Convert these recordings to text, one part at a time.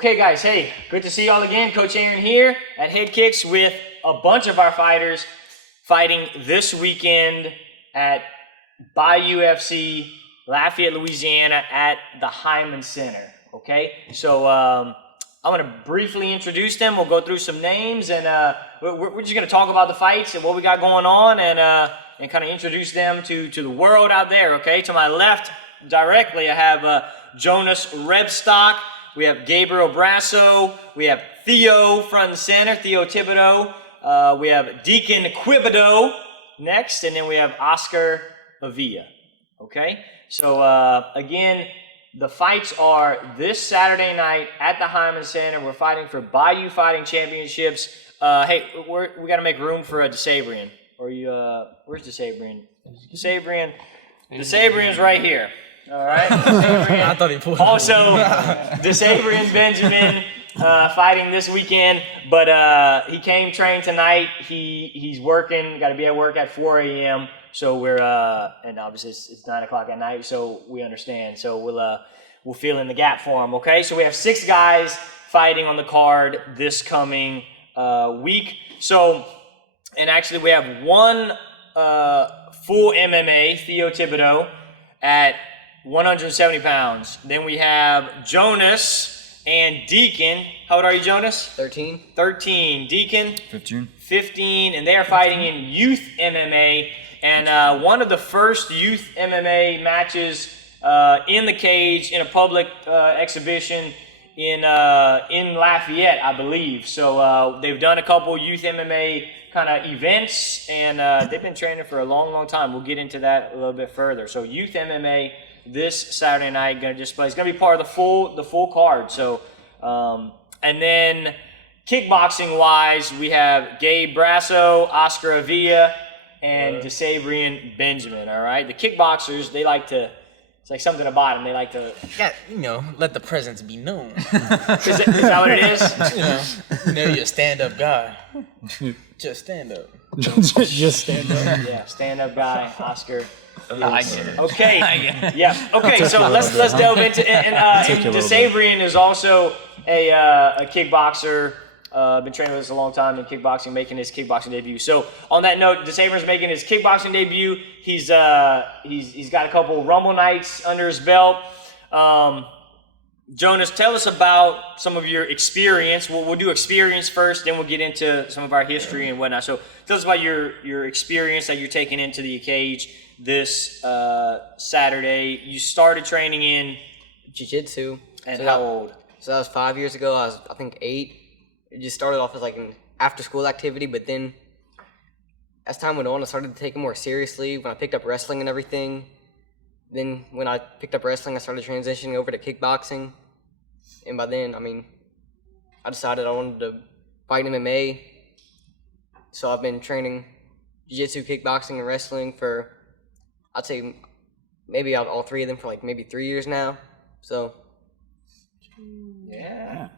Okay, guys, hey, good to see y'all again. Coach Aaron here at Headkicks with a bunch of our fighters fighting this weekend at Bayou FC, Lafayette, Louisiana, at the Hyman Center. Okay, so I'm going to briefly introduce them. We'll go through some names, and we're just going to talk about the fights and what we got going on, and kind of introduce them to the world out there. Okay, to my left directly, I have Jonas Rebstock. We have Gabriel Brasso. We have Theo front and center, Theo Thibodeau. We have Deacon Quibido next, and then we have Oscar Avilla. Okay, so again, the fights are this Saturday night at the Hyman Center. We're fighting for Bayou Fighting Championships. Hey, we got to make room for a DeSabrian. Where's DeSabrian? DeSabrian's right here. All right. I thought he pulled. Also, DeSabrian Benjamin fighting this weekend, but he came trained tonight. He's working. Got to be at work at 4 a.m. So we're and obviously it's 9 o'clock at night. So we understand. So we'll fill in the gap for him. Okay. So we have 6 guys fighting on the card this coming week. So, and actually we have one full MMA, Theo Thibodeau, at 170 pounds. Then we have Jonas and Deacon. How old are you, Jonas? 13. 13. Deacon? 15. 15. And they are fighting in youth MMA. And one of the first youth MMA matches in the cage in a public exhibition in Lafayette, I believe. So they've done a couple youth MMA kind of events, and they've been training for a long, long time. We'll get into that a little bit further. So youth MMA this Saturday night going to display. It's going to be part of the full card. So, and then kickboxing wise, we have Gabe Brasso, Oscar Avilla, and DeSabrian Benjamin. All right, the kickboxers, they like to. It's like something about them. They like to. Yeah, let the presence be known. Is that what it is? You're a stand-up guy. Just stand up. Just stand up. Yeah, stand-up guy, Oscar. I get it. Okay. Yeah. Okay. So let's delve into and DeSabrian is also a kickboxer. Been training with us a long time in kickboxing, making his kickboxing debut. So on that note, DeSabrian's making his kickboxing debut. He's got a couple Rumble nights under his belt. Jonas, tell us about some of your experience. We'll do experience first, then we'll get into some of our history and whatnot. So tell us about your experience that you're taking into the cage this Saturday. You started training in Jiu-Jitsu. And how old? So that was 5 years ago. I was, I think, 8. It just started off as like an after-school activity, but then as time went on, I started to take it more seriously when I picked up wrestling and everything. Then when I picked up wrestling, I started transitioning over to kickboxing. And by then, I decided I wanted to fight MMA. So I've been training jiu-jitsu, kickboxing, and wrestling for, I'd say, maybe all 3 of them for like maybe 3 years now. So. Yeah.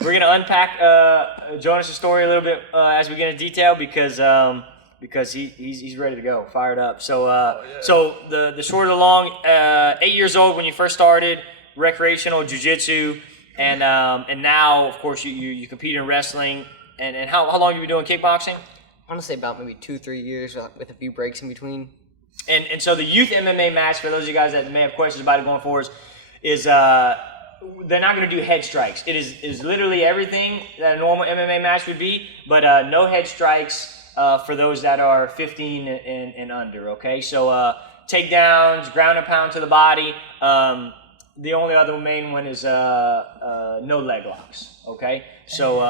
We're gonna unpack Jonas' story a little bit as we get into detail because he's ready to go, fired up. So so the short of the long, 8 years old when you first started recreational jiu-jitsu, and now of course you compete in wrestling. And how long have you been doing kickboxing? I want to say about maybe 2-3 years with a few breaks in between. And so the youth MMA match, for those of you guys that may have questions about it going forward, is they're not going to do head strikes. It is literally everything that a normal MMA match would be, but no head strikes for those that are 15 and under, okay? So takedowns, ground and pound to the body. The only other main one is no leg locks, okay? So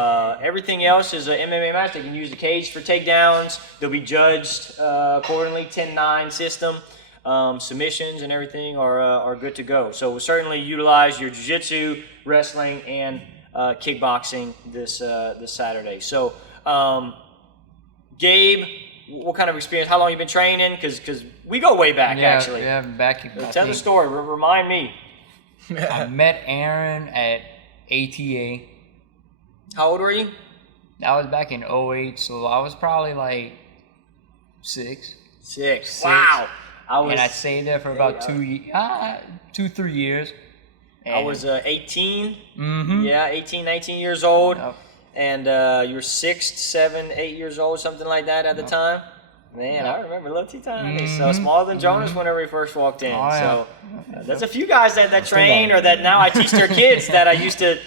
everything else is an MMA match. They can use the cage for takedowns. They'll be judged accordingly, 10-9 system. Submissions and everything are good to go. So we'll certainly utilize your jiu-jitsu, wrestling, and kickboxing this Saturday. So Gabe, what kind of experience? How long you been training? Because we go way back, actually. Yeah, back. Tell the story. Remind me. I met Aaron at ATA. How old were you? That was back in 2008, so I was probably like 6. 6. Wow. And I stayed there for about 2, 3 years. I was 18. Mm-hmm. Yeah, 18, 19 years old. Yep. And you were 6, 7, 8 years old, something like that at the time. Man, I remember little T-Tiny. So smaller than Jonas whenever he first walked in. Oh, yeah. So there's a few guys that train or that now I teach their kids that I used to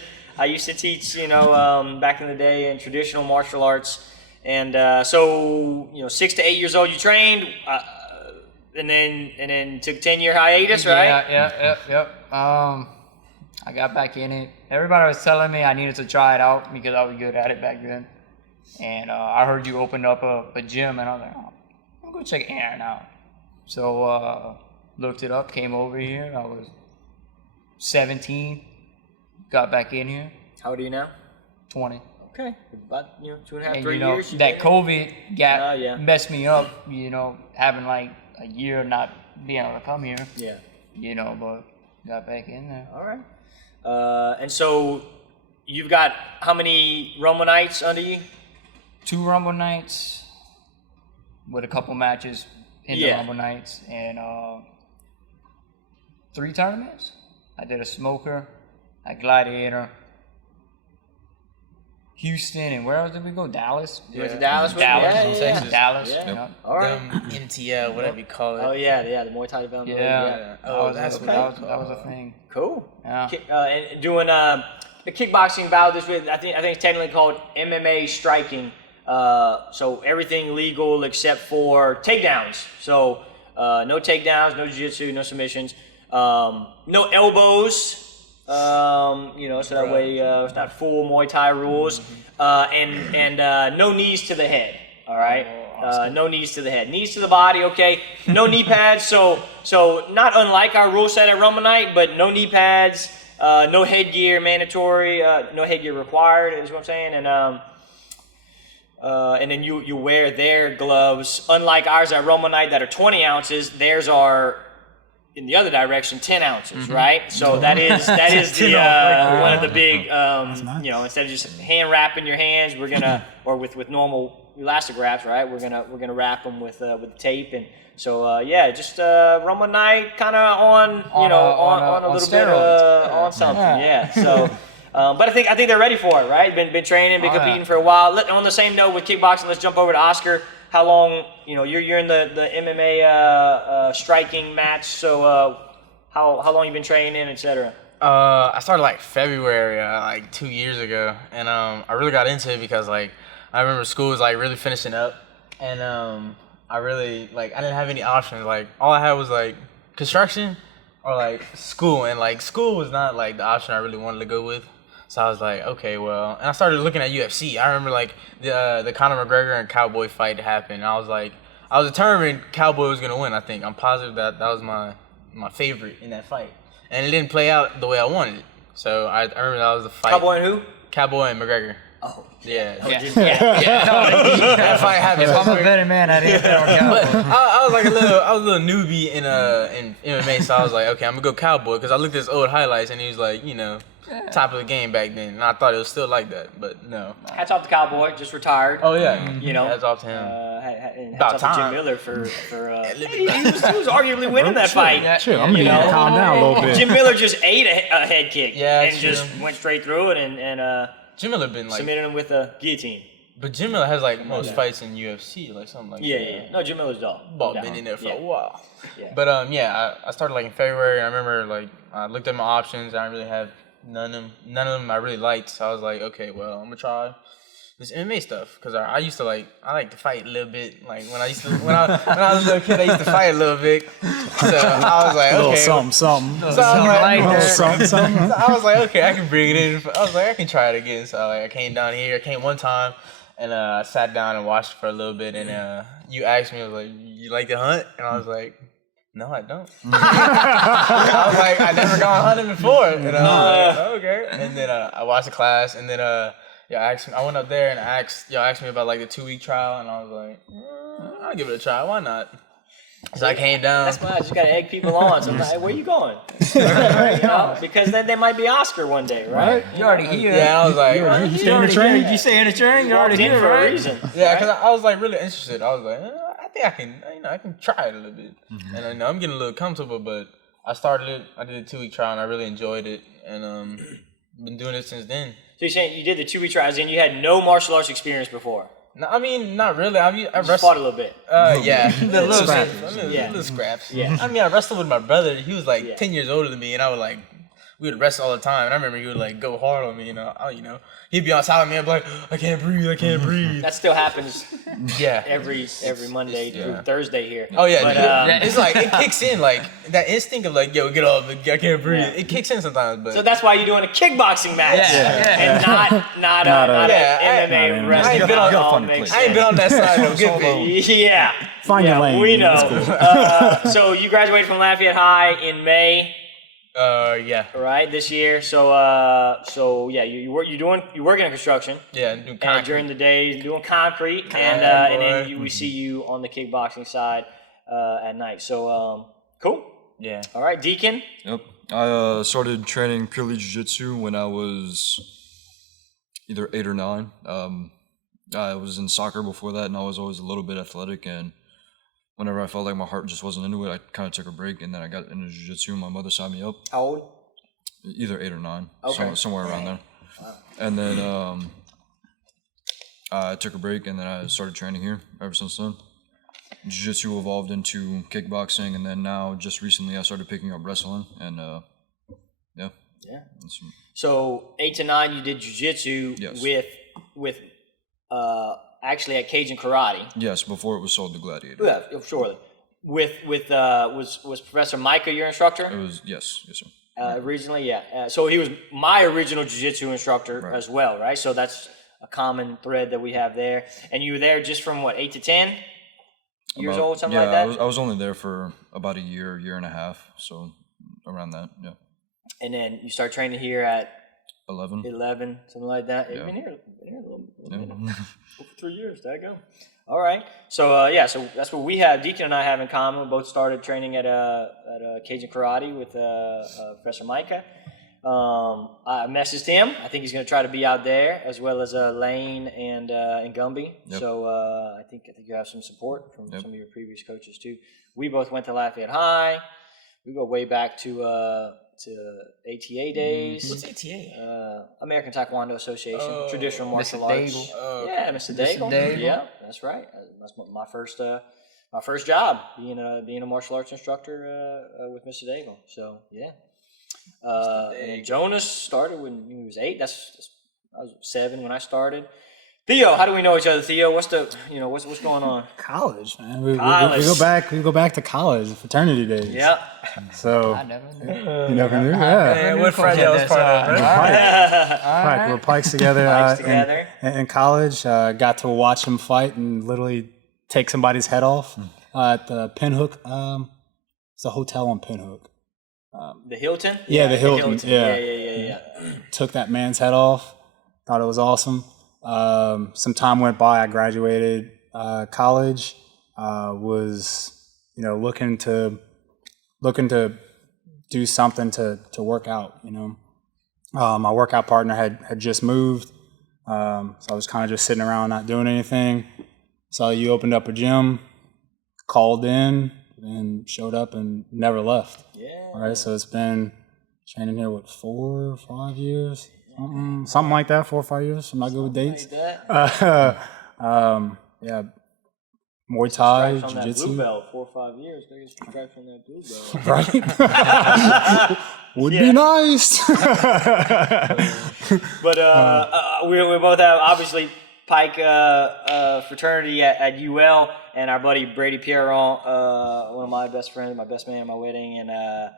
teach, back in the day in traditional martial arts. And so 6 to 8 years old, you trained, and then took 10-year hiatus, right? Yep. I got back in it. Everybody was telling me I needed to try it out because I was good at it back then. And I heard you opened up a gym, and I was like, oh, I'm going to check Aaron out. So looked it up, came over here. I was 17, got back in here. How old are you now? 20. Okay, about 2.5, And 3 years. that COVID gap yeah. messed me up, having like a year not being able to come here. Yeah. But got back in there. All right. And so you've got how many Rumble nights under you? 2 Rumble nights with a couple matches in the Rumble nights, and 3 tournaments. I did a smoker, a gladiator, Houston, and where else did we go? Dallas. You went to Dallas? Texas. Dallas. Yeah. All right. MTL, whatever you call it. Oh yeah, the Muay Thai development. Yeah. Oh, that's that okay. was a thing. Cool. Yeah. And doing the kickboxing bout this with I think it's technically called MMA striking. So everything legal except for takedowns. So no takedowns, no jiu-jitsu, no submissions, no elbows. So that way it's not full Muay Thai rules, and no knees to the head. All right, no knees to the head, knees to the body. Okay, no knee pads. So not unlike our rule set at Rumble Night, but no knee pads, no headgear mandatory, no headgear required is what I'm saying, and then you wear their gloves. Unlike ours at Rumble Night that are 20 ounces, theirs are in the other direction 10 ounces, right? So that is the one of the big instead of just hand wrapping your hands, we're gonna or with normal elastic wraps, right? We're gonna wrap them with tape, and so just Rumble Night kind of on a little bit on something, So. But I think they're ready for it, right? Been training, been competing for a while. On the same note with kickboxing, let's jump over to Oscar. How long, you're in the MMA striking match, so how long you been training, etc.? I started like February, like 2 years ago, and I really got into it because I remember school was like really finishing up, and I really I didn't have any options. Like all I had was like construction or like school, and like school was not like the option I really wanted to go with. So I was like, okay, well, and I started looking at UFC. I remember like the Conor McGregor and Cowboy fight happened. And I was determined Cowboy was gonna win. I think I'm positive that was my favorite in that fight, and it didn't play out the way I wanted it. So I remember that was the fight. Cowboy and who? Cowboy and McGregor. Oh. Yeah. That fight happened. If I'm a better man, I didn't bet on But Cowboy. I was like a little newbie in MMA, so I was like, okay, I'm gonna go Cowboy because I looked at his old highlights and he was like, top of the game back then, and I thought it was still like that, but no. Hats off to Cowboy, just retired. Oh yeah, hats off to him. Hats off to Jim Miller for he was arguably winning that fight. Yeah, sure, I'm gonna calm down a little bit. Jim Miller just ate a head kick, and true. just went straight through it, and Jim Miller been submitted him with a guillotine. But Jim Miller has most fights in UFC, like something like that. Yeah. No, Jim Miller's dog. Been in there for a while. Yeah. But I started in February. I remember I looked at my options. I didn't really have none of them I really liked. So I was like, okay, well, I'm gonna try this MMA stuff because I used to I like to fight a little bit. Like when I was a little kid, I used to fight a little bit. So I was like, okay, a little something. So I was Something. So I was like, okay, I can bring it in. I was like, I can try it again. So I came down here. I came one time. And I sat down and watched for a little bit, and you asked me, I was like, you like to hunt? And I was like, no, I don't. I was like, I never gone hunting before. And I was like, okay. And then I watched the class, and then asked me, I went up there and y'all asked me about the 2-week trial, and I was like, I'll give it a try. Why not? So I came down. That's why I just gotta egg people on. So I'm like, hey, where you going? Because then they might be Oscar one day, right? You already here. Yeah, I was like, You stay in the train? You stay in the train. You already in here, for right? a reason. Yeah, because I was really interested. I was like, I think I can, I can try it a little bit. And I'm getting a little comfortable, but I started it. I did a 2-week trial, and I really enjoyed it. and been doing it since then. So you're saying you did the 2-week trials and you had no martial arts experience before? No, I mean, not really. I You wrestled. fought a little bit. Yeah, little scraps. little scraps. Yeah. I mean, I wrestled with my brother. He was like Yeah. 10 years older than me, and I would like, we would wrestle all the time. And I remember he would like go hard on me. He'd be on top of me. I'd be like, I can't breathe. That still happens Yeah. every Monday through Thursday here. Oh yeah, But, it's like it kicks in like that instinct of like, yo, get off, I can't breathe. Yeah. It kicks in sometimes, but so that's why you're doing a kickboxing match and not Yeah, an MMA not wrestling. I ain't been on- That all find a makes place. I ain't been on that side though. Good Solo. thing. sense. Yeah. Find your lane. We That's know. cool. So you graduated from Lafayette High in May, Yeah, right? This year. So yeah, you're working in construction. yeah, do And concrete. during the day, doing concrete, and then we see you on the kickboxing side at night. So cool. Yeah. All right, Deacon. Yep. I started training purely jiu-jitsu when I was either 8 or 9. I was in soccer before that, and I was always a little bit athletic. And whenever I felt like my heart just wasn't into it, I kind of took a break, and then I got into jiu-jitsu. My mother signed me up, How old? either 8 or 9, Okay. somewhere around there. And then I took a break, and then I started training here ever since then. Jiu-jitsu evolved into kickboxing, and then now, just recently, I started picking up wrestling, and yeah. Yeah. That's- So 8 to 9, you did jiu-jitsu Yes. with actually at Cajun Karate. Yes, before it was sold to Gladiator. Yeah, surely. With was Professor Micah your instructor? It was, yes, sir. Originally, yeah. So he was my original jiu-jitsu instructor Right. as well, right? So that's a common thread that we have there. And you were there just from what, 8 to 10 years About- old, something yeah, like that? I was only there for about a year and a half, so around that, yeah. And then you start training here at 11. 11, something like that. You've Yeah. been here a little Yeah. bit. Over 3 years, there you go. All right. So yeah, so that's what we have. Deacon and I have in common. We both started training at Cajun Karate with Professor Micah. I messaged him. I think he's going to try to be out there, as well as Lane and Gumby. Yep. So I think you have some support from Yep. some of your previous coaches too. We both went to Lafayette High. We go way back to ATA days. What's ATA? American Taekwondo Association, Oh, traditional martial Mr. arts. Daigle. Oh, Yeah, Mr. Daigle. Daigle. Yeah, that's right. That's my first job, being a martial arts instructor with Mr. Daigle. So yeah. And Jonas started when he was 8. I was 7 when I started. Theo, how do we know each other? Theo, what's going on? College, man. We College. go back to college, fraternity days. Yeah. So I never knew. you never knew, yeah. what Friday I was part of, right? Right, we're Pikes together. Pikes together. In college. Got to watch him fight and literally take somebody's head off at the Pinhook. It's a hotel on Pinhook. The Hilton? Yeah, the Hilton, yeah. Yeah. Took that man's head off. Thought it was awesome. Some time went by. I graduated college. Was looking to do something to work out. My workout partner had just moved, so I was kind of just sitting around not doing anything. Saw you opened up a gym, called in, and showed up and never left. Yeah. All right, so it's been training here, 4 or 5 years? Something like that, 4 or 5 years. I'm not good with dates. Like that. Yeah, Muay Thai, Stripes on that blue Jiu-Jitsu. belt, 4 or 5 years. Go get some stripes on that blue belt. Right? Would be nice. But we both have, obviously, Pike fraternity at UL, and our buddy Brady Pierron, one of my best friends, my best man at my wedding, and I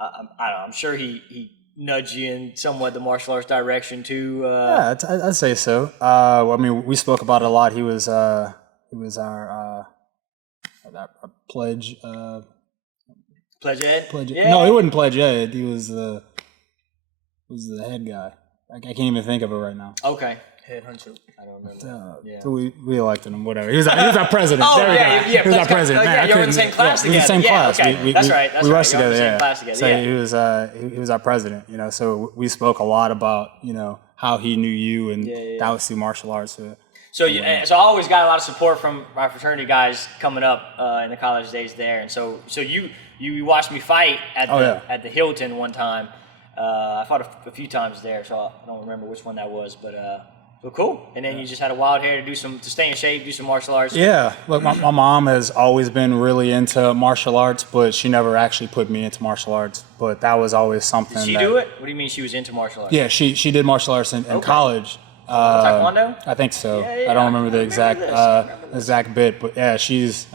don't know, I'm sure he nudged you in somewhat the martial arts direction too. Yeah, I'd say so. I mean, we spoke about it a lot. He was our pledge. Pledge Ed? Pledge. Yeah. No, he wasn't Pledge Ed. He was the head guy. I can't even think of it right now. Okay. Head huncho. I don't remember. Yeah. So we elected him. Whatever. He was our president. Oh, there we yeah, go. yeah, He was our Pledge- president. oh, Man, yeah, I you were in the couldn't- same class we were in the together. same Yeah, class. okay. That's right, that's we right. rushed You were in together. the same Yeah. class together, So yeah. he was our president. So we spoke a lot about how he knew you, and that was through martial arts. So I always got a lot of support from my fraternity guys coming up in the college days there, and so you watched me fight at the Hilton one time, I fought a few times there, so I don't remember which one that was, but cool. And then you just had a wild hair to stay in shape, do some martial arts. Yeah, look, my mom has always been really into martial arts, but she never actually put me into martial arts. But that was always something. Did she do it? What do you mean she was into martial arts? Yeah, she did martial arts in college. Taekwondo? I think so. Yeah, I don't remember the this. exact bit, but yeah, she was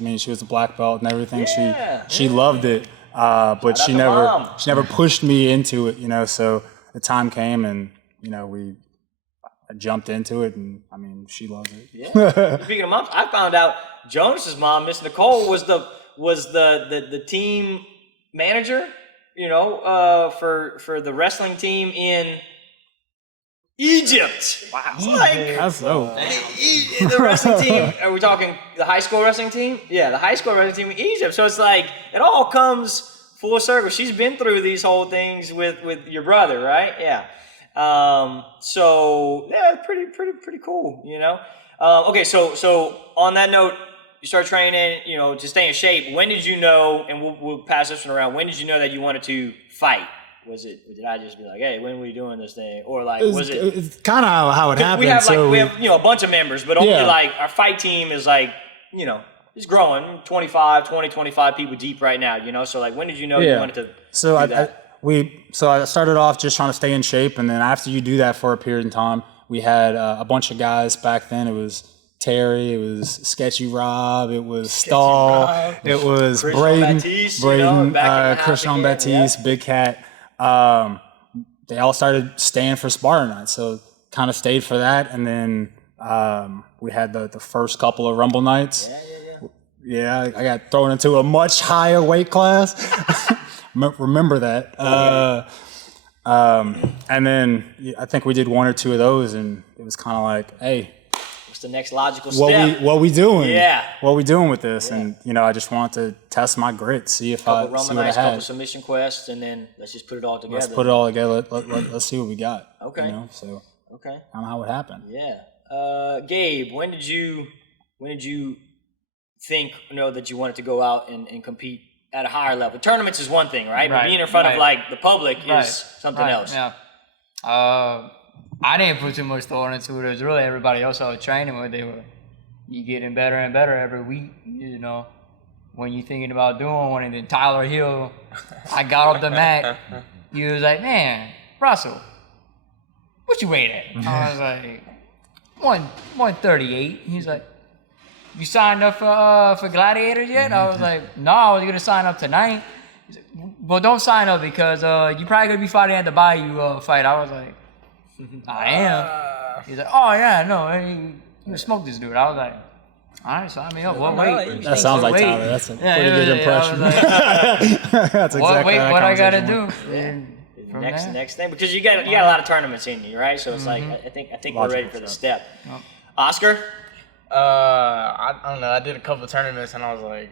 a black belt and everything. Yeah, She loved it, but she never pushed me into it. So the time came, and I jumped into it, and she loves it. Yeah. Speaking of moms, I found out Jonas's mom, Miss Nicole, was the team manager, for the wrestling team in Egypt. Wow. That's dope. The wrestling team, are we talking the high school wrestling team? Yeah, the high school wrestling team in Egypt. So it's like, it all comes full circle. She's been through these whole things with your brother, right? Yeah. So yeah, pretty cool, Okay, so on that note, you start training, to stay in shape. When did you know, and we'll pass this one around, when did you know that you wanted to fight? Did I just be like, hey, when are we doing this thing? Or like, It's kind of how it happened. We have a bunch of members, but only like our fight team is like, it's growing, 25 people deep right now, so like, when did you know you wanted to do that? So I started off just trying to stay in shape, and then after you do that for a period of time, we had a bunch of guys back then. It was Terry, it was Sketchy Rob, it was Stahl, it was Braden, Christian Baptiste, Big Cat. They all started staying for sparring nights, so kind of stayed for that, and then we had the first couple of Rumble nights. Yeah, I got thrown into a much higher weight class. Remember that. And then I think we did one or two of those, and it was kind of like, hey, what's the next logical step? What we doing? Yeah. What we doing with this? Yeah. And I just wanted to test my grit, see if I see what I had. Couple submission quests, and then let's just put it all together. Let's put it all together. Let's see what we got. Okay. So okay. Kind of how it happened. Yeah. Gabe, when did you think that you wanted to go out and compete at a higher level? Tournaments is one thing, right? But being in front of like the public is something else. Yeah. I didn't put too much thought into it. It was really everybody else I was training with. You getting better and better every week. When you're thinking about doing one, and then Tyler Hill, I got off the mat. He was like, "Man, Russell, what you weigh at?" I was like, 138. He's like, "You signed up for Gladiators yet?" I was like, "No, I was gonna sign up tonight." He's like, "Well, don't sign up because you probably gonna be fighting at the Bayou fight." I was like, "I am." He's like, "Oh yeah, no, you gonna smoke this dude." I was like, "All right, sign me up. What weight?" That sounds like Tyler. That's a pretty good impression. Like, That's exactly what weight? What I gotta went. do? Next thing, because you got a lot of tournaments in you, right? So it's like I think we're ready for the step. Yep. Oscar. I don't know. I did a couple of tournaments, and I was like,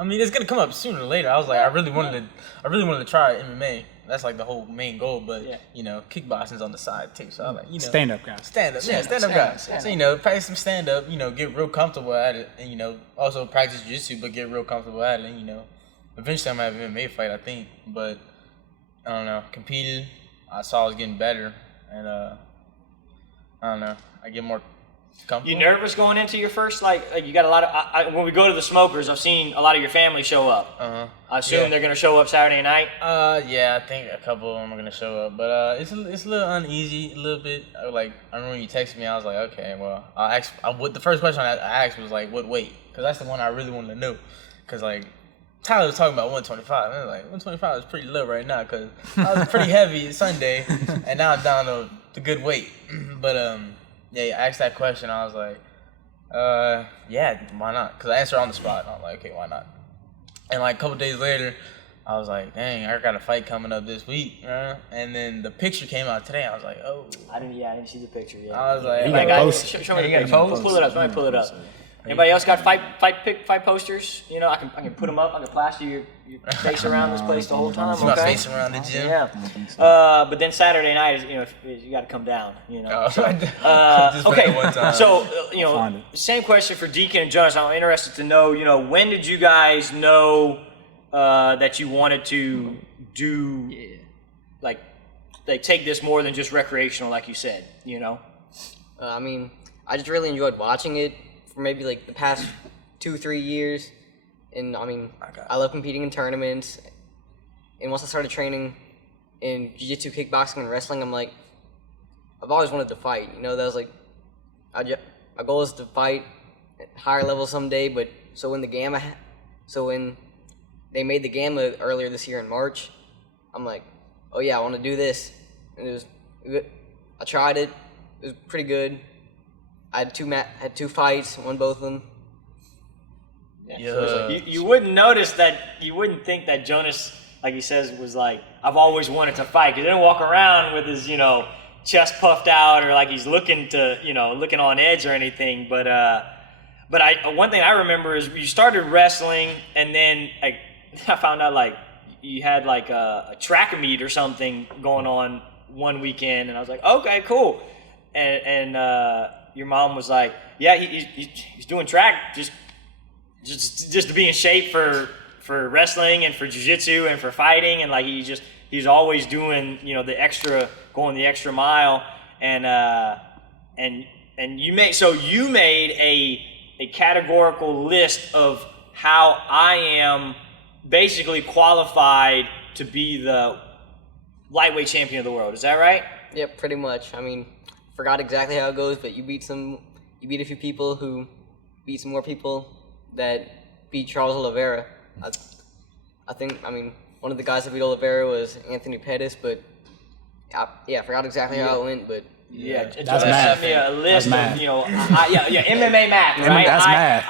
it's gonna come up sooner or later. I was like, I really wanted to try MMA. That's like the whole main goal, but kickboxing's on the side too. So I was like, stand up guy. Stand up guy. So practice some stand up. Get real comfortable at it, and also practice jiu-jitsu, but get real comfortable at it. And eventually I'm gonna have an MMA fight, I think. But I don't know. Competed. I saw I was getting better, and I don't know. I get more comfortable. You nervous going into your first, like you got a lot of, when we go to the Smokers, I've seen a lot of your family show up. I assume they're going to show up Saturday night? Yeah, I think a couple of them are going to show up. But it's a little uneasy, a little bit. I remember when you texted me, I was like, okay, well, the first question I asked was like, what weight? Because that's the one I really wanted to know. Because like, Tyler was talking about 125. And I was like, 125 is pretty low right now because I was pretty heavy Sunday, and now I'm down to the good weight. But yeah, you asked that question. I was like, yeah, why not? Because I answered on the spot. And I was like, okay, why not? And like a couple days later, I was like, dang, I got a fight coming up this week. And then the picture came out today. I was like, oh. I didn't see the picture yet. I was like, show me the picture. Pull it up. Let me pull it up. Anybody else got fight posters? I can put them up. I can plaster your face around this place the whole time. My face around the gym. Yeah. But then Saturday night is you got to come down. Okay. So same question for Deacon and Jonas. I'm interested to know. When did you guys know that you wanted to do like like take this more than just recreational, like you said, you know? I mean, I just really enjoyed watching it for maybe like the past 2-3 years. And I mean, I love competing in tournaments. And once I started training in jiu-jitsu, kickboxing, and wrestling, I'm like, I've always wanted to fight. You know, that was like, my goal is to fight at higher level someday. But so when they made the Gamma earlier this year in March, I'm like, oh yeah, I want to do this. And it was good. I tried it. It was pretty good. I had 2 fights, won both of them. You wouldn't notice that, you wouldn't think that Jonas, like he says, was like, I've always wanted to fight. He didn't walk around with his, chest puffed out or like he's looking on edge or anything. But one thing I remember is you started wrestling and then I found out like you had like a track meet or something going on one weekend, and I was like, okay, cool. And your mom was like, yeah, he's doing track just to be in shape for wrestling and for jiu-jitsu and for fighting, and like he's always doing going the extra mile, and you made a categorical list of how I am basically qualified to be the lightweight champion of the world. Is that right? Yep, pretty much. I mean, forgot exactly how it goes, but you beat a few people who beat some more people that beat Charles Oliveira. I think, one of the guys that beat Oliveira was Anthony Pettis, but I forgot exactly how it went, but yeah, that's sent me a list of, MMA math, right? That's math.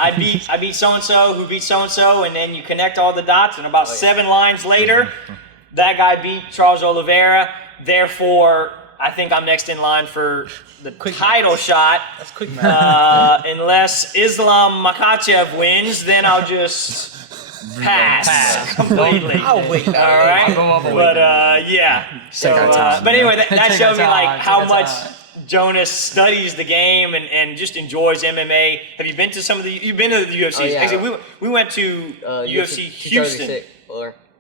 I beat so-and-so who beat so-and-so, and then you connect all the dots, and about 7 lines later, that guy beat Charles Oliveira. Therefore, I think I'm next in line for the title shot. That's quick math. Unless Islam Makhachev wins, then I'll just pass completely. I'll wait. All right, but yeah. So, but anyway, that showed me like how much Jonas studies the game and just enjoys MMA. Have you been to some of the? You've been to the UFC? Oh, yeah. Actually, we went to UFC Houston.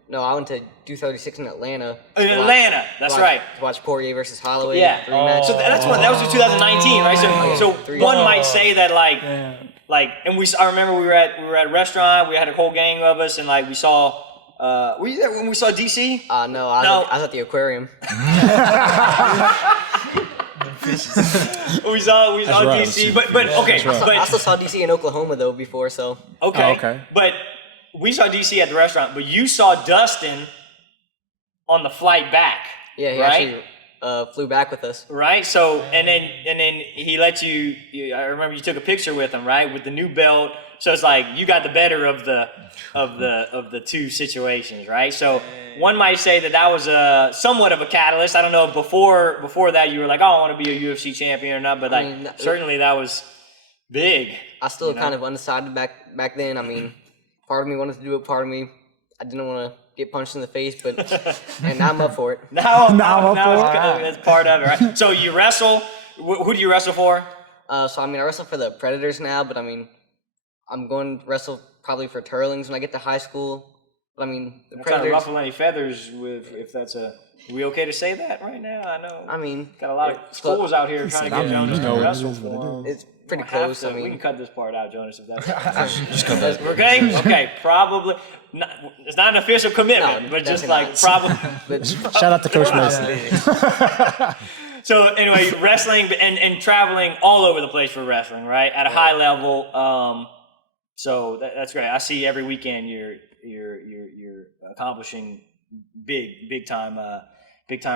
No, I went to 236 in Atlanta. In Atlanta, that's right. To watch Poirier versus Holloway. Yeah. So that was in 2019, right? So one might say that I remember we were at a restaurant. We had a whole gang of us, and like we saw. Were you there when we saw DC? No, I was at the aquarium. we saw DC, but okay. I also saw DC in Oklahoma though before, so. Okay. Oh, okay. But we saw DC at the restaurant, but you saw Dustin on the flight back. Yeah, he right? actually flew back with us. Right. So and then he let you. I remember you took a picture with him, right, with the new belt. So it's like you got the better of the two situations, right? So one might say that was somewhat of a catalyst. I don't know if before that you were like, oh, I want to be a UFC champion or not, but certainly that was big. I still kind of undecided back then. I mean, part of me wanted to do it, part of me I didn't want to get punched in the face, but and now I'm up for it. Now I'm up for it. That's part of it, right? So you wrestle. Who do you wrestle for? I wrestle for the Predators now, but I'm going to wrestle probably for Turlings when I get to high school. But the I'm trying to Predators. ruffle any feathers if that's a. Are we okay to say that right now? I know. Got a lot of schools out here trying to get Jonas to wrestle for. It's pretty close. We can cut this part out, Jonas, if that's Just cut that. okay. Okay, probably. It's not an official commitment, but just like probably. Shout out to Coach Mason. So anyway, wrestling and traveling all over the place for wrestling, right? At a high level. So that's great. I see every weekend you're accomplishing big time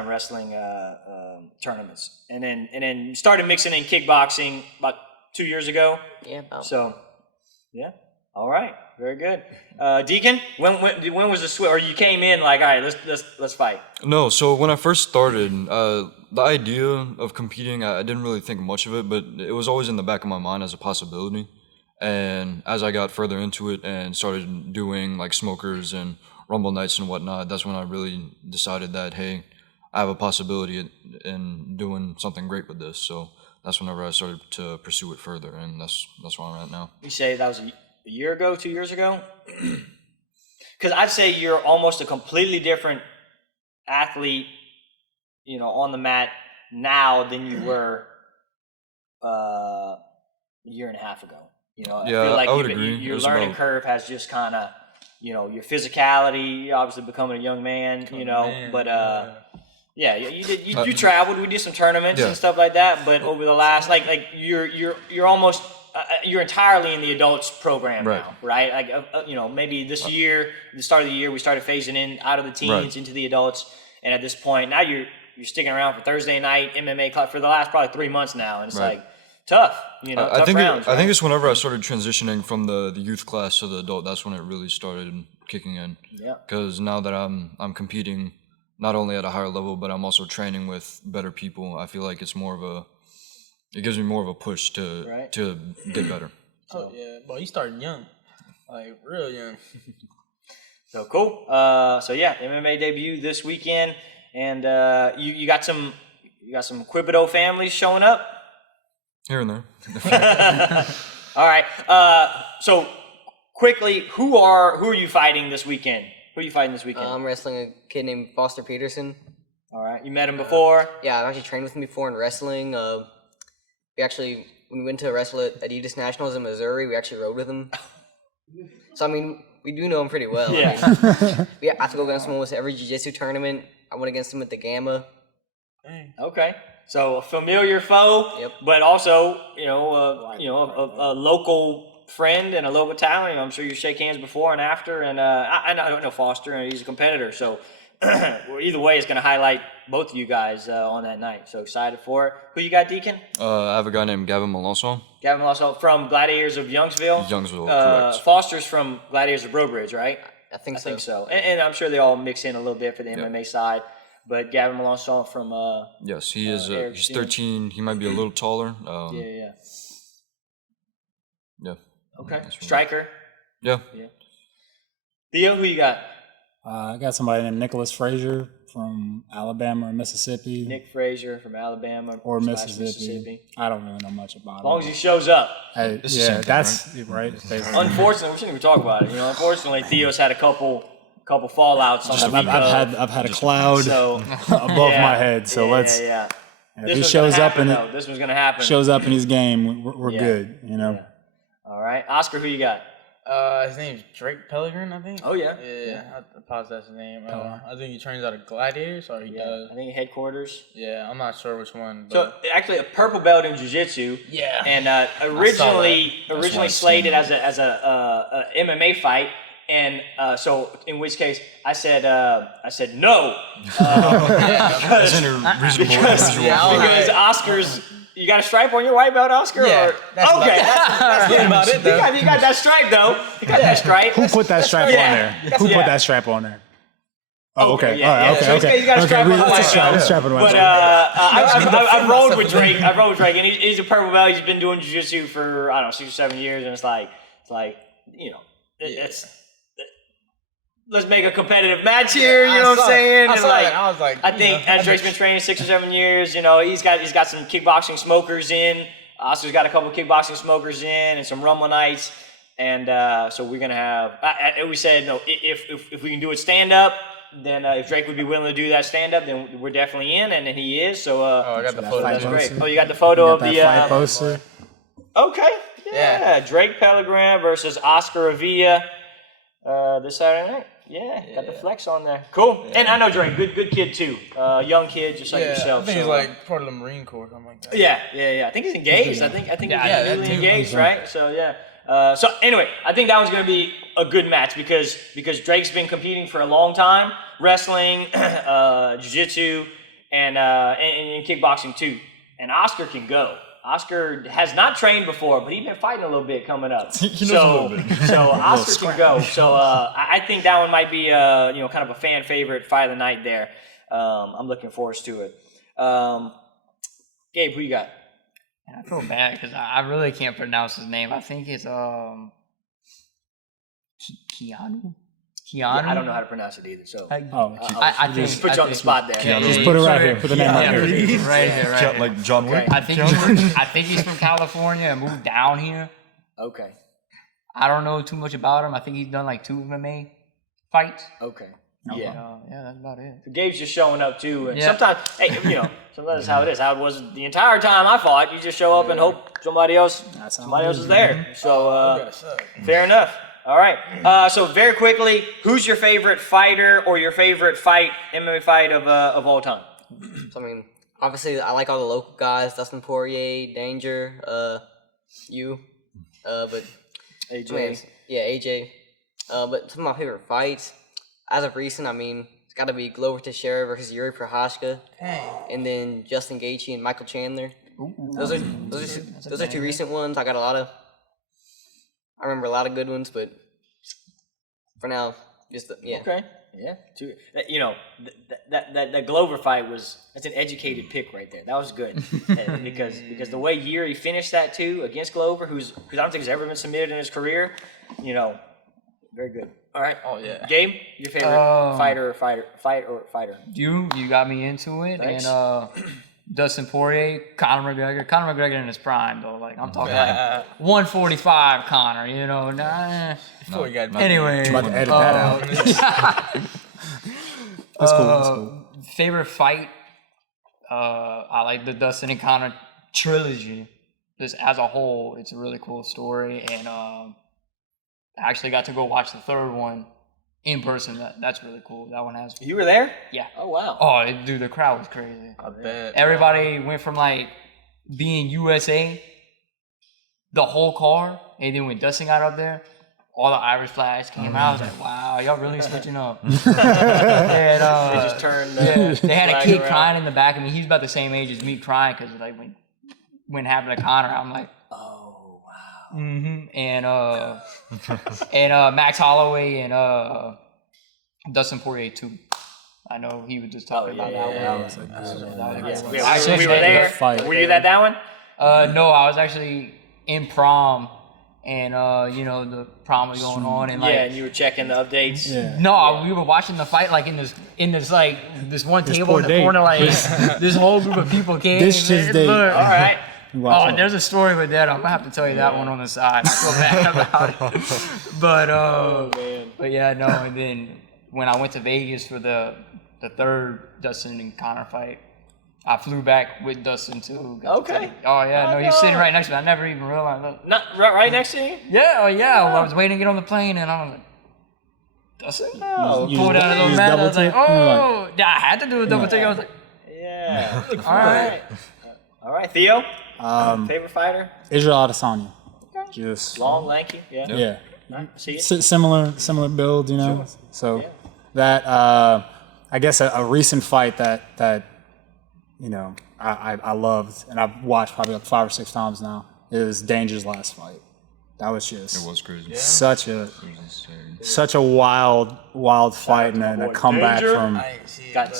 wrestling tournaments, and then started mixing in kickboxing about 2 years ago. Yeah. So, yeah. All right. Very good. Deacon, when was the switch? Or you came in like, all right, let's fight. No, so when I first started, the idea of competing, I didn't really think much of it, but it was always in the back of my mind as a possibility. And as I got further into it and started doing like smokers and rumble nights and whatnot, that's when I really decided that, hey, I have a possibility in doing something great with this. So that's whenever I started to pursue it further, and that's where I'm at now. You say that was a year ago, 2 years ago? Because I'd say you're almost a completely different athlete on the mat now than you were a year and a half ago. I Yeah, feel like I would agree. your It was learning about- curve has just kind of, your physicality, obviously becoming a young man, but yeah, you traveled. We did some tournaments Yeah. and stuff like that. But over the last, like you're almost you're entirely in the adults program Right. now, right? Like maybe this year, the start of the year, we started phasing in out of the teens Right. into the adults, and at this point now you're sticking around for Thursday night MMA class for the last probably 3 months now, and it's Right. like tough, I tough think rounds. I think it's whenever I started transitioning from the youth class to the adult. That's when it really started kicking in. Yeah. Because now that I'm competing not only at a higher level, but I'm also training with better people. I feel like it gives me more of a push Right. to get better. Oh yeah, boy, you started young, like real young. So cool. So yeah, MMA debut this weekend, and you got some Quibido families showing up. Here and there. All right. So quickly, who are you fighting this weekend? Who are you fighting this weekend? I'm wrestling a kid named Foster Peterson. All right. You met him before. Yeah, I've actually trained with him before in wrestling. When we went to wrestle at Adidas Nationals in Missouri, we actually rode with him. So, I mean, we do know him pretty well. Yeah. I have to go against him almost every jiu-jitsu tournament. I went against him at the Gamma. Okay. So a familiar foe, Yep. but also a local friend and a local talent. I'm sure you shake hands before and after. And I don't know Foster, and he's a competitor. So well, either way, it's going to highlight both of you guys on that night. So excited for it. Who you got, Deacon? I have a guy named Gavin Malonzo. Gavin also from Gladiators of Youngsville. Youngsville, correct. Foster's from Gladiators of Brobridge, right? I think I so. think so. And I'm sure they all mix in a little bit for the MMA side. But Gavin Malonzo from Yes, he is. Eric He's Stevens. 13. He might be a little taller. yeah. Yeah. Okay. That's right. Striker. Yeah. Theo, who you got? I got somebody named Nicholas Frazier from Alabama or Mississippi. Nick Frazier from Alabama or / Mississippi. I don't really know much about As long as him. he shows up. Hey, It's the yeah, same thing, that's right. Basically. Unfortunately, we shouldn't even talk about it. Unfortunately, Theo's had a couple fallouts on the I've had a cloud So above my head. So let's. Yeah. If This he was shows gonna up happen, and though. This was gonna happen. shows up in his game, we're Yeah. good. Yeah. All right, Oscar, who you got? His name's Drake Pellegrin, I think. Oh yeah. Yeah, I apologize his name. I think he trains out of Gladiators, or he does. I think headquarters. Yeah, I'm not sure which one. So But actually, a purple belt in jiu-jitsu. yeah, And originally why it's slated as a MMA fight, and so in which case I said no That's in a reasonable. because Oscar's. You got a stripe on your white belt, Oscar? Yeah, Or? that's about- Okay. that's about it, though. You got that stripe though. You got that stripe. Who put that strap yeah. on there? Who Yeah. put that strap on there? Oh, okay. Yeah, All right, yeah. okay, So okay. you got a strap on the Let's white strap, belt. let's strap on the white But belt. I've rolled with Drake. And he's a purple belt. He's been doing jiu-jitsu for 6 or 7 years, and it's like it's. Let's make a competitive match here. You know what I'm saying? I And saw like, that. I was like, I think as Drake's been training 6 or 7 years, he's got some kickboxing smokers in. Oscar's got a couple of kickboxing smokers in and some Rumble nights. And so we're gonna have. We said no. If we can do it stand up, then if Drake would be willing to do that stand up, then we're definitely in, and then he is. So I got the that photo. fight that's great. poster. Oh, you got the photo of That the. fight poster. Okay. Yeah. Drake Pellegrin versus Oscar Avilla this Saturday night. Yeah, got the flex on there. Cool. And I know Drake, good kid too. Young kid, just like Yeah, yourself. I think so, he's like part of the Marine Corps, something like that. Yeah. I think he's engaged. I think Yeah, he's that newly too. engaged, right? So yeah. So anyway, I think that one's gonna be a good match because Drake's been competing for a long time, wrestling, jiu-jitsu, and kickboxing too. And Oscar can go. Oscar has not trained before, but he's been fighting a little bit coming up. He knows a little bit. So Oscar can go. So I think that one might be kind of a fan favorite fight of the night there. I'm looking forward to it. Gabe, who you got? And I feel bad because I really can't pronounce his name. I think it's Keanu. Yeah, I don't know how to pronounce it either. So Oh, I think just put you on the spot there. Yeah, just put it right here. Put the name right here. right here, right here. Like John Wick. I think he's from California and moved down here. Okay. I don't know too much about him. I think he's done like 2 MMA fights. Okay. Yeah. Yeah, that's about it. Gabe's just showing up too, and Yeah. sometimes, hey, sometimes that's how it is. How it was the entire time I fought. You just show up and hope somebody else is there. So fair enough. All right. So very quickly, who's your favorite fighter or your favorite MMA fight of all time? So, I mean, obviously, I like all the local guys: Dustin Poirier, Danger, you, but AJ. I mean, yeah, AJ. But some of my favorite fights, as of recent, I mean, it's got to be Glover Teixeira versus Yuri Prochazka, and then Justin Gaethje and Michael Chandler. Those are two recent ones. I remember a lot of good ones, but for now, just yeah. Okay. Yeah. That Glover fight that's an educated pick right there. That was good because the way Yuri finished that too against Glover, who's I don't think has ever been submitted in his career, very good. All right. Oh yeah. Gabe, your favorite fighter? You got me into it, Thanks. and Dustin Poirier, Conor McGregor in his prime though. Like I'm talking like 145 Conor. Before you got Anyway, About to edit that out. That's cool. That's cool. Favorite fight? I like the Dustin and Conor trilogy. Just as a whole, it's a really cool story, and I actually got to go watch the third one in person. That's really cool. That one has. You were there? Yeah. Oh wow. Oh, dude, the crowd was crazy. I bet. Everybody went from like being USA, the whole car, and then when Dustin got up there, all the Irish flags came out. I was like, wow, y'all really switching up. And, They just turned. they had a flag kid around. crying in the back. I mean, he's about the same age as me crying because like when it happened to Conor, I'm like, Oh wow. mm-hmm. And Max Holloway and Dustin Poirier too. I know he was just talking about that one. yeah. That was a good one. That was a great one. Yeah, Actually, we were there. Fight. Were you at that one? No, I was actually in prom, and the prom was going on, and like. Yeah, and you were checking the updates. Yeah. No, we were watching the fight like in this like this one table poor in the date. corner, like this whole group of people came. This and just date. look. All right. Oh, there's a story with that. I'm gonna have to tell you that one on the side. I feel bad about it. But yeah, no. And then when I went to Vegas for the third Dustin and Conor fight, I flew back with Dustin too. Okay. Oh yeah, no, he's sitting right next to me. I never even realized. Look. Not right next to you. Yeah, oh yeah. Well, I was waiting to get on the plane, and I was like, Dustin. Oh, You Pulled just- out a you little just man. I double was like, tip? You're like, oh, yeah, I had to do a double take. I was like, yeah. all right. All right, Theo. Um, Favorite fighter? Israel Adesanya. Just Long, lanky. Yeah. yeah. See it. Similar build, So that I guess a recent fight that I loved and I've watched probably like 5 or 6 times now is Danger's last fight. That was just It was crazy. such a It was insane. such a wild fight and a comeback Danger. from Got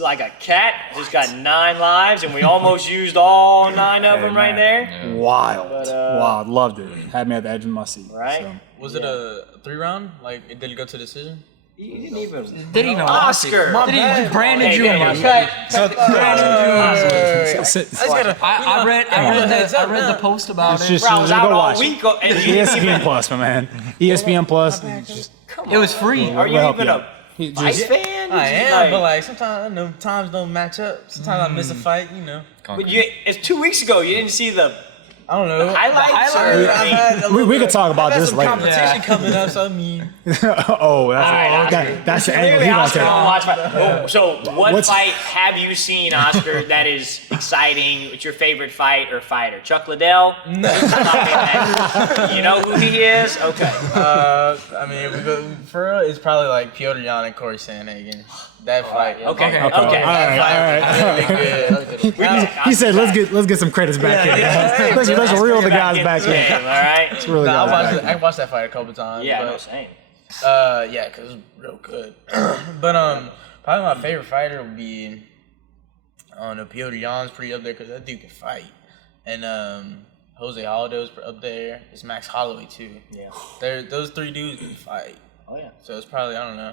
like a cat. Just got 9 lives, and we almost used all 9 of them right there. Yeah. wild. Loved it. Had me at the edge of my seat. Right. So. Was it a 3-round? Like, did it go to decision? You didn't even. Didn't even Oscar. watch it. Didn't even Brandon Hey, Jr. I read the post about it. Just Bro, I was go out all watch week. it. And you didn't even. ESPN Plus, my man. ESPN Plus. Just, It was free. Are you we'll help even you a out. He fight just- fan? I Did you, am, but like sometimes times don't match up. Sometimes I miss a fight, But it's 2 weeks ago. You didn't see the I don't know. highlights. highlight- or- I've had a we little could talk about I've had this some later. competition coming up, so I mean, Oh, that's the angle Clearly, he gonna Oscar take. don't watch fight. So, what What's- fight have you seen, Oscar, that is exciting? What's your favorite fight or fighter? Chuck Liddell? No. You know who he is? Okay. I mean, if we go for real, it's probably like Piotr Jan and Corey Sandhagen. That fight. Okay. All right. Really good. He said, "Let's get some credits back in. Let's reel the guys back in. All right. Let's reel the Nah, guys back in." I watched that fight a couple times. Yeah, but, no, same. yeah, cause it was real good. But probably my favorite fighter would be, I don't know, Piotr Jan's pretty up there because that dude can fight, and Jose Aldo's up there. It's Max Holloway too. Yeah. Those 3 dudes can fight. Oh yeah. So it's probably, I don't know.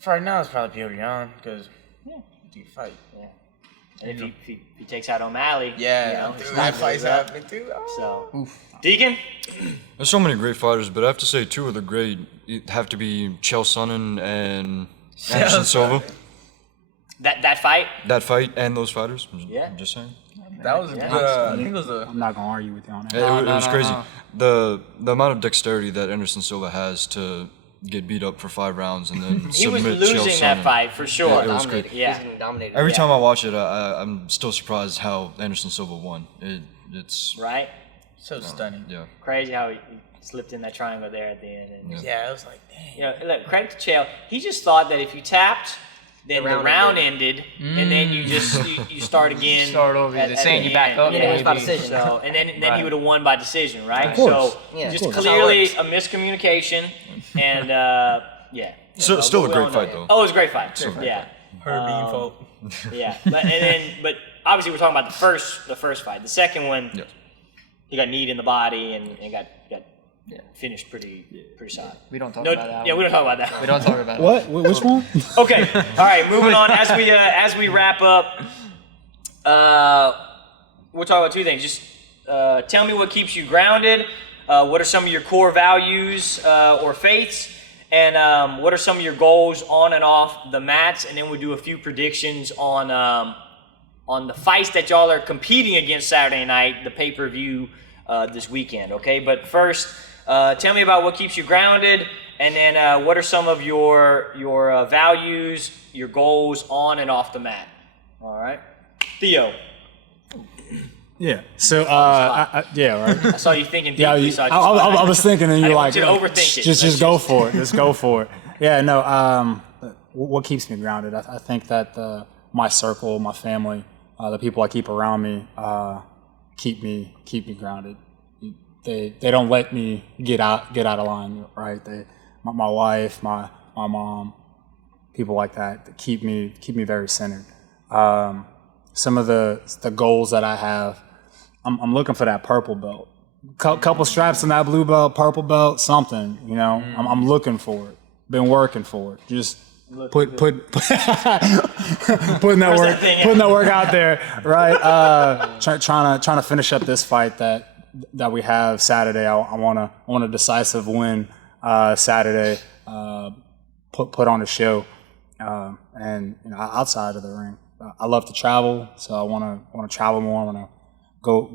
For right now, it's probably Piotr Jan because he can fight. Yeah. And if he takes out O'Malley, Yeah, his dude, stock that goes fight's up. happening too. So, Deacon? There's so many great fighters, but I have to say two of the great have to be Chael Sonnen and Anderson Silva. That fight? That fight and those fighters. Yeah. I'm just saying. That was a good. I think it was a. I'm not gonna argue with you on that. It was crazy. The amount of dexterity that Anderson Silva has to get beat up for 5 rounds and then He was submit losing Chael that Sonnen. fight for sure. Yeah, it was Dominated. great. Yeah. He's getting dominated. Every time I watch it, I'm still surprised how Anderson Silva won. It's Right? So stunning. yeah. Crazy how he slipped in that triangle there at the end. And, Yeah, it was like, dang. you know, look, credit to Chael. He just thought that if you tapped, then the round ended, and then you just you start again. Start over. They're saying you back up. Yeah, it was by maybe. decision. So and then Right. he would have won by decision, right? Of course. So Yeah, just of course. clearly That's how a miscommunication, and yeah. Still, still a we great all know fight that. though. Oh, it was a great fight. Yeah. Her being fault. Yeah, but obviously we're talking about the first fight. The second one, Yeah. he got kneed in the body and got finished pretty solid. We don't talk No, about that. yeah, we don't talk about that. We don't talk about What? Which one? Okay, all right, moving on. As we wrap up, we'll talk about two things. Just tell me what keeps you grounded. What are some of your core values or faiths? And what are some of your goals on and off the mats? And then we'll do a few predictions on the fights that y'all are competing against Saturday night, the pay-per-view this weekend, okay? But first, tell me about what keeps you grounded, and then what are some of your values, your goals on and off the mat, all right? Theo, Yeah. So, yeah, right. I saw you thinking Yeah, deeply, you, so I I just was thinking, and I you're didn't like, want you to overthink it. just go for it. Just go for it. Yeah, no. What keeps me grounded? I think that my circle, my family, the people I keep around me, keep me grounded. They don't let me get out of line. Right? My wife, my mom, people like that keep me very centered. Some of the goals that I have, I'm looking for that purple belt. Couple straps in that blue belt, purple belt, something. You know, I'm looking for it. Been working for it. Just putting that work out there, right? Trying to finish up this fight that we have Saturday. I want a decisive win Saturday. Put on a show, and outside of the ring. I love to travel, so I want to travel more. I want to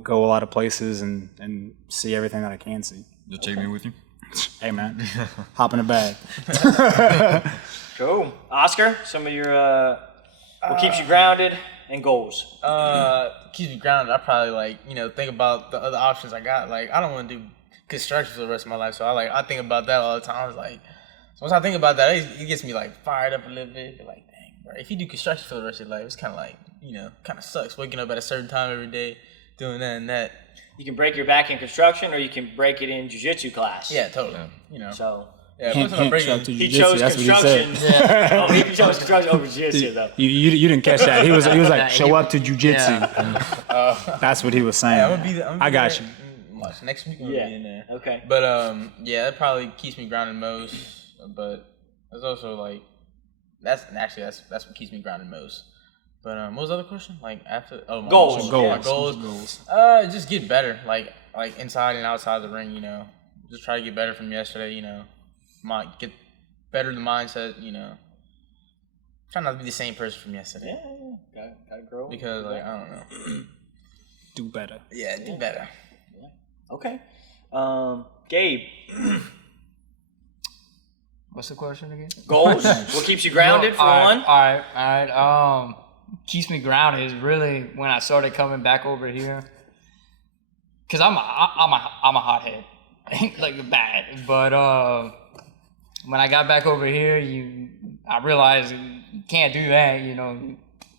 go a lot of places and see everything that I can see. You take me with you. Hey man, hop in a bag. Cool. Oscar, some of your what keeps you grounded and goals. Keeps me grounded. I probably think about the other options I got. Like I don't want to do construction for the rest of my life, so I think about that all the time. It's like so once I think about that, it gets me like fired up a little bit. But like, dang, bro, if you do construction for the rest of your life, it's kind of like kind of sucks waking up at a certain time every day doing that and that. You can break your back in construction, or you can break it in jiu-jitsu class. Yeah, totally. So Yeah, Hint, plus I'm breaking. to he jiu-jitsu, chose that's what he construction. said. He chose construction over jiu-jitsu, though. You didn't catch that. He was like, Nah, show up to jujitsu. Yeah. That's what he was saying. Yeah, I'm gonna be there. I got you. Watch next week. I'm gonna be in there. Okay. But yeah, that probably keeps me grounded most. But there's also like that's what keeps me grounded most. But what was the other question? Like after my Goals. my Goals. goals. Just get better. Like inside and outside the ring. Just try to get better from yesterday. Get better in the mindset. Try not to be the same person from yesterday. Yeah. Gotta grow. Because I don't know. Do better. Yeah, do better. Okay. Gabe, What's the question again? goals. What keeps you grounded for one? All right. Keeps me grounded is really when I started coming back over here. Cause I'm a hothead, like bad. But when I got back over here, I realized you can't do that.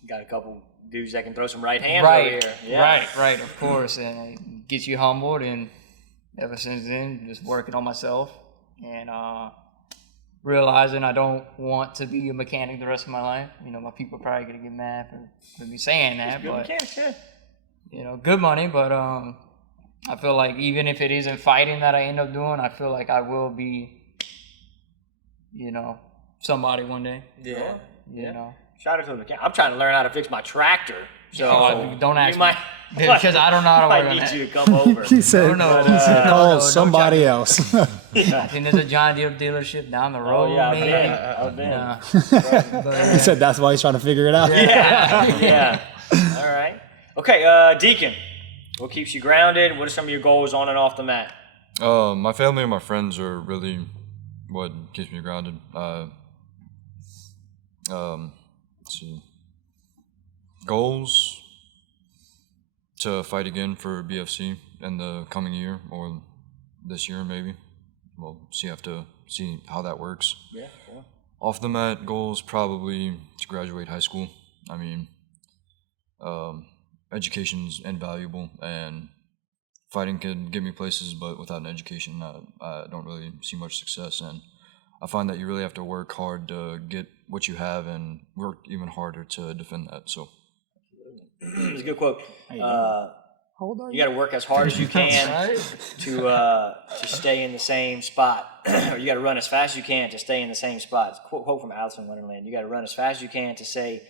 Got a couple dudes that can throw some right hands over here. Yeah. Right, of course, and it gets you humbled. And ever since then, just working on myself and realizing I don't want to be a mechanic the rest of my life. My people are probably gonna get mad for me saying that, Good but mechanics, yeah. good money. But I feel like even if it isn't fighting that I end up doing, I feel like I will be, somebody one day. Yeah. You know. Shout out to the mechanic. I'm trying to learn how to fix my tractor. So don't ask you me. might, Because I don't know how to might work on need that. you to come over. He said, No, call no, somebody else. I think there's a John Deere dealership down the road. Oh yeah, maybe. I've been. Yeah. He said that's why he's trying to figure it out. Yeah. All right. Okay, Deacon. What keeps you grounded? What are some of your goals on and off the mat? My family and my friends are really what keeps me grounded. Let's see. Goals to fight again for BFC in the coming year or this year maybe. We'll have to see how that works. Yeah. Off the mat goals probably to graduate high school. I mean, education's invaluable and fighting can get me places, but without an education, I don't really see much success. And I find that you really have to work hard to get what you have and work even harder to defend that. So. It's a good quote. You got to work as hard as you can to stay in the same spot. Or you got to run as fast as you can to stay in the same spot. It's a quote from Alice in Wonderland. You got to run as fast as you can to stay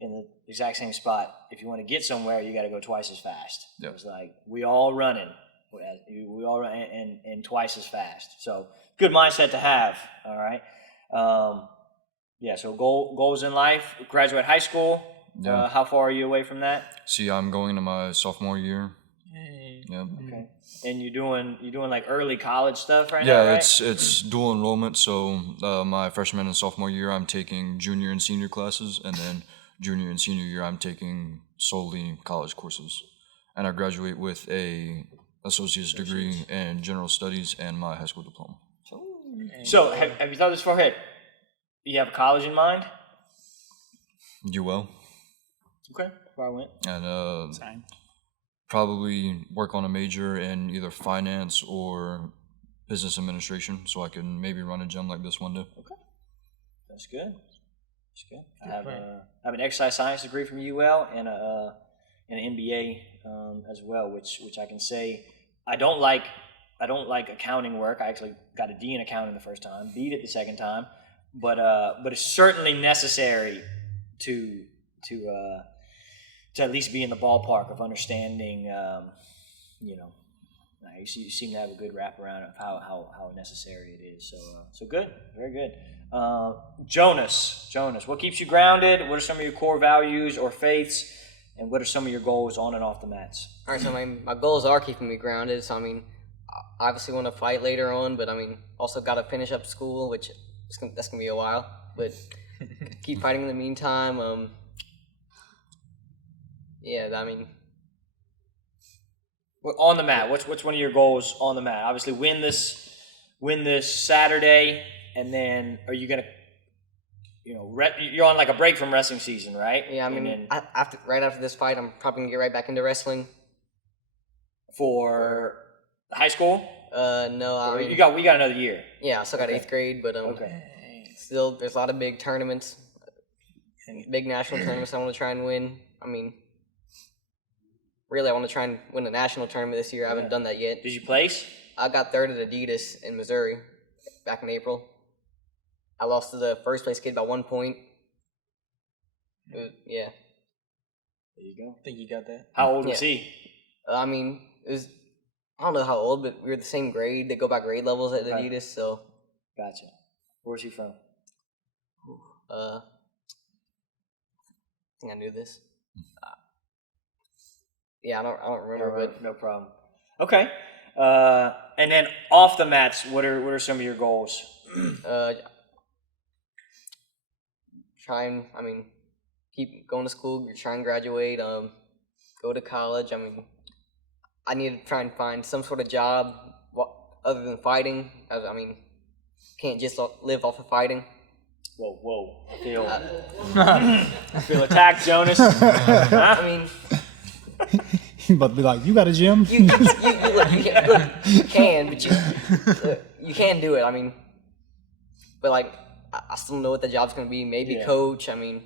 in the exact same spot. If you want to get somewhere, you got to go twice as fast. Yep. It's like we all running. We all run and twice as fast. So good mindset to have. All right. So goals in life. Graduate high school. Yeah. How far are you away from that? See, I'm going to my sophomore year. Yeah. Okay. And you're doing like early college stuff right Yeah, now, right? it's dual enrollment. So my freshman and sophomore year, I'm taking junior and senior classes, and then junior and senior year, I'm taking solely college courses. And I graduate with a associate's degree in general studies and my high school diploma. So have you thought this far ahead? You have a college in mind? UL. Okay, where I went. And probably work on a major in either finance or business administration, so I can maybe run a gym like this one day. Okay, that's good. That's good. I have an exercise science degree from UL and an MBA as well, which I can say I don't like accounting work. I actually got a D in accounting the first time, beat it the second time, but it's certainly necessary to at least be in the ballpark of understanding, you seem to have a good wrap around of how necessary it is. So good, very good. Jonas, what keeps you grounded? What are some of your core values or faiths? And what are some of your goals on and off the mats? All right, so my goals are keeping me grounded. So, I mean, I obviously want to fight later on, but, I mean, also got to finish up school, which that's going to be a while. But keep fighting in the meantime. On the mat, what's one of your goals on the mat? Obviously, win this Saturday, and then are you gonna, you're on like a break from wrestling season, right? Yeah, I mean, right after this fight, I'm probably gonna get right back into wrestling. For high school? No, we got another year. Yeah, I still got 8th grade, but still, there's a lot of big tournaments, big national tournaments I want to try and win. I mean, really, I want to try and win a national tournament this year. I haven't done that yet. Did you place? I got 3rd at Adidas in Missouri back in April. I lost to the first place kid by 1 point. Yeah. There you go. I think you got that. How old was he? I mean, I don't know how old, but we were the same grade. They go by grade levels at Adidas, so. Gotcha. Where's he from? I think I knew this. Yeah, I don't remember, but no problem. Okay. And then off the mats, what are some of your goals? Keep going to school, try and graduate, go to college. I mean, I need to try and find some sort of job other than fighting. I mean, can't just live off of fighting. Whoa. I feel attacked, Jonas. I mean, But be like, you got a gym? you can, but you can do it. I mean, but like, I still don't know what the job's gonna be. Maybe coach. I mean,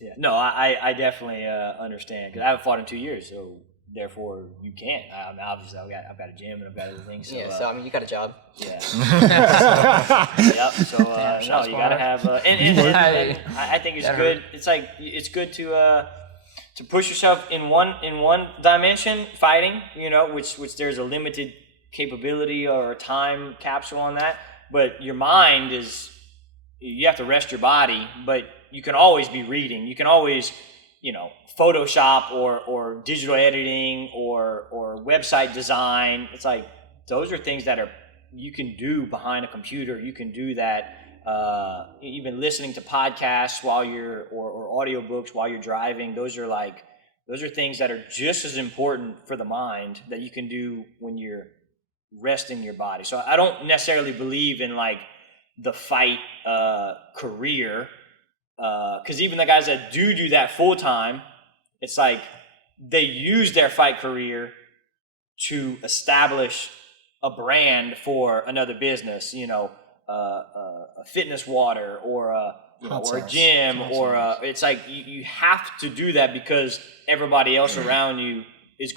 yeah. No, I definitely understand because I haven't fought in 2 years, so therefore you can't. Obviously, I've got a gym and I've got other things. So, so I mean, you got a job. Yeah. Yep. So no, you gotta have. And I think it's good. It's like it's good to to push yourself in one dimension, fighting, you know, which there's a limited capability or a time capsule on that. But your mind is, you have to rest your body, but you can always be reading. You can always, you know, Photoshop or digital editing or website design. It's like, those are things that you can do behind a computer. You can do that even listening to podcasts while or audiobooks while you're driving. Those are things that are just as important for the mind that you can do when you're resting your body. So I don't necessarily believe in like the fight career, because even the guys that do that full time, it's like they use their fight career to establish a brand for another business, you know, a fitness water or a gym or it's like you have to do that because everybody else around you is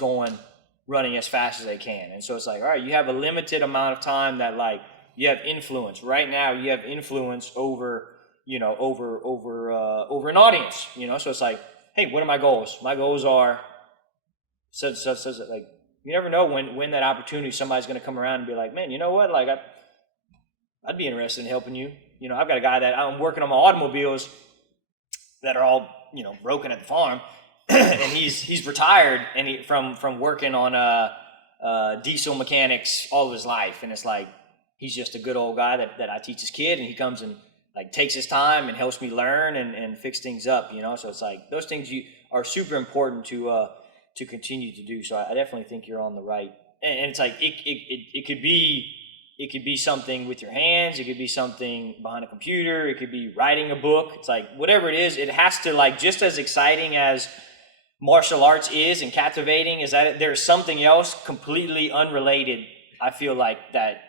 running as fast as they can. And so it's like, all right, you have a limited amount of time that like you have influence. Right now you have influence over an audience, you know? So it's like, hey, what are my goals? My goals are such like, you never know when that opportunity, somebody's going to come around and be like, man, you know what? Like I'd be interested in helping you. You know, I've got a guy that I'm working on my automobiles that are all, you know, broken at the farm. And he's retired and from working on diesel mechanics all of his life. And it's like, he's just a good old guy that I teach his kid, and he comes and like takes his time and helps me learn and fix things up, you know? So it's like, those things are super important to continue to do. So I definitely think you're on the right. And it's like, it could be something with your hands. It could be something behind a computer. It could be writing a book. It's like, whatever it is, it has to, like, just as exciting as martial arts is and captivating, is that there's something else completely unrelated, I feel like, that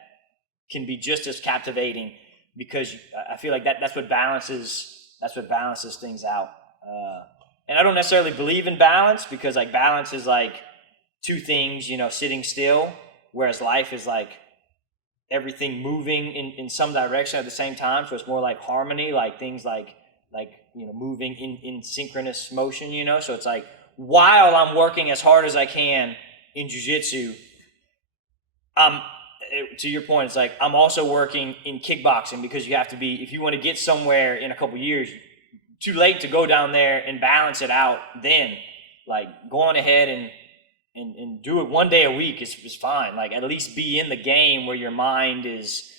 can be just as captivating, because I feel like that's what balances things out. And I don't necessarily believe in balance, because like balance is like two things, you know, sitting still, whereas life is like everything moving in some direction at the same time. So it's more like harmony, like things like you know, moving in synchronous motion, you know. So it's like, while I'm working as hard as I can in jiu-jitsu, to your point, it's like I'm also working in kickboxing, because you have to be, if you want to get somewhere in a couple years, too late to go down there and balance it out then. Like, go on ahead and do it one day a week is fine. Like, at least be in the game where your mind is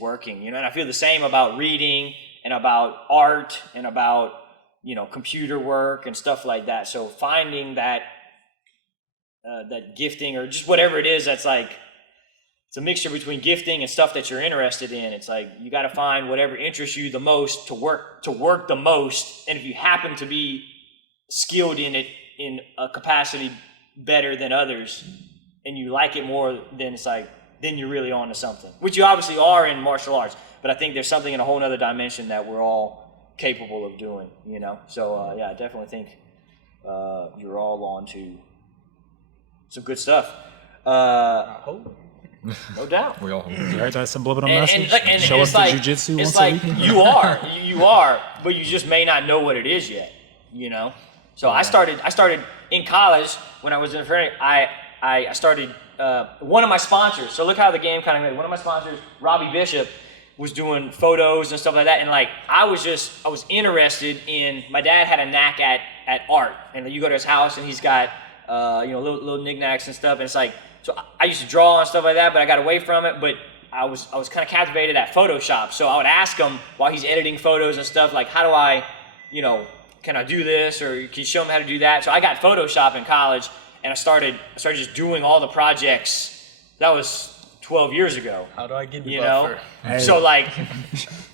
working, you know. And I feel the same about reading and about art and about, you know, computer work and stuff like that. So finding that gifting, or just whatever it is, that's like, it's a mixture between gifting and stuff that you're interested in. It's like, you got to find whatever interests you the most to work the most. And if you happen to be skilled in it in a capacity better than others, and you like it more, then it's like, then you're really on to something, which you obviously are in martial arts. But I think there's something in a whole nother dimension that we're all capable of doing, you know? So yeah, I definitely think you're all on to some good stuff. I hope. No doubt. We all hope. Right, that's a subliminal And message. Show up like, to jiu-jitsu it's once like a week. you are, but you just may not know what it is yet, you know? So I started in college when I was in a fraternity. I started one of my sponsors. So look how the game kind of went. One of my sponsors, Robbie Bishop, was doing photos and stuff like that. And like, I was interested in, my dad had a knack at art. And you go to his house and he's got, you know, little knickknacks and stuff. And it's like, so I used to draw and stuff like that, but I got away from it. But I was kind of captivated at Photoshop. So I would ask him while he's editing photos and stuff, like, how do I, you know, can I do this, or can you show him how to do that? So I got Photoshop in college, and I started just doing all the projects. That was 12 years ago. How do I get the you buffer? know? Hey. So like,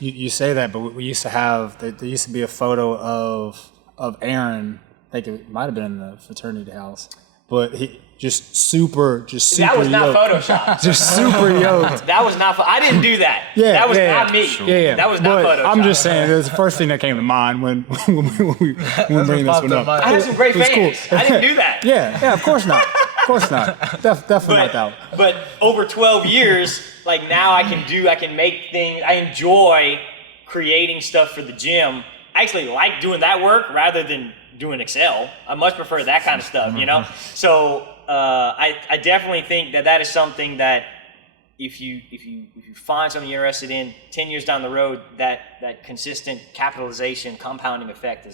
You say that, but we used to have, there used to be a photo of Aaron. I think it might have been in the fraternity house, but he just super that was not yoked. Photoshop. Just super yoked. That was not. I didn't do that. Yeah, that was yeah, not me. Yeah. That was not But Photoshop. I'm just saying, it was the first thing that came to mind when we bring this one up. I had some great It was fans. cool. I didn't do that. Yeah, of course not. Of course not. Definitely not that. But over 12 years, like, now I can make things. I enjoy creating stuff for the gym. I actually like doing that work rather than doing Excel. I much prefer that kind of stuff, you know? So I definitely think that is something that if you find something you're interested in, 10 years down the road, that consistent capitalization, compounding effect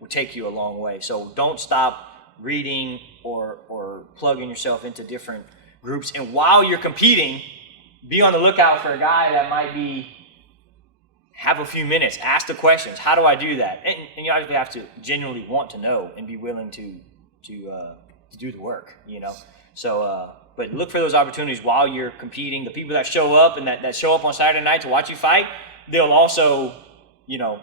will take you a long way. So don't stop reading or plugging yourself into different groups. And while you're competing, be on the lookout for a guy that might have a few minutes, ask the questions. How do I do that? And you obviously have to genuinely want to know and be willing to do the work, you know? So, but look for those opportunities while you're competing. The people that show up and that show up on Saturday night to watch you fight, they'll also, you know,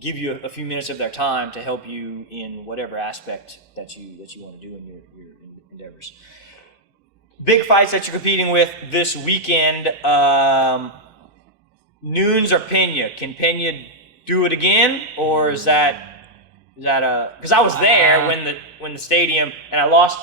give you a few minutes of their time to help you in whatever aspect that you want to do in your endeavors. Big fights that you're competing with this weekend. Nunes or Pena? Can Pena do it again, or is that because I was there when the stadium and I lost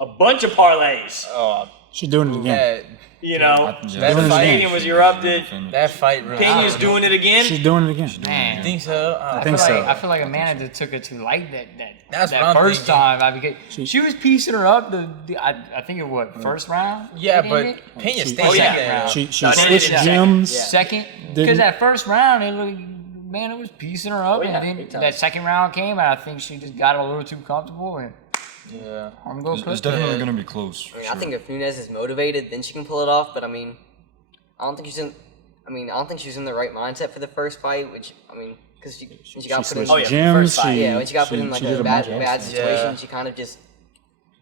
a bunch of parlays. Oh, She's doing it again. You know, She's the doing it stadium again. was erupted. that fight really. Pena's doing it again. She's doing it again. Man, You think so? I think feel so. I feel like Amanda just took it too light That's that what I'm first thinking. time. She was piecing her up. I think it was first round. Yeah, it but ended? Pena stayed Oh, yeah. there. She No, they switched didn't. gyms. Yeah. Second, Didn't- because that first round, it was piecing her up, Oh, yeah, and then big time. that second round came, and I think she just got a little too comfortable, and Yeah. I'm going It's definitely going to be close. I think if Nunes is motivated, then she can pull it off. But I mean, I don't think she's in the right mindset for the first fight. Which because she got put in. switched Oh, yeah, gyms. first fight. When she got put in like she a did bunch of bad stuff. situation, Yeah. she kind of just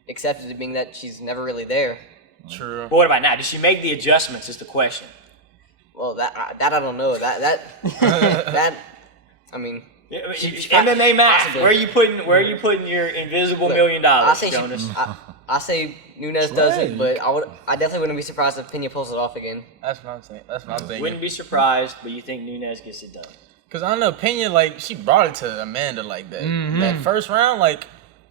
accepted it, being that she's never really there. True. But what about now? Did she make the adjustments? Is the question. Well, that I don't know. That I mean, MMA math. possibly. Where are you putting your invisible $1 million, I say Jonas? I say Nunes does it, but I definitely wouldn't be surprised if Pena pulls it off again. That's what I'm saying. That's what I'm thinking. Wouldn't be surprised, but you think Nunes gets it done. Cause I don't know, Pena, she brought it to Amanda like that. Mm-hmm. That first round,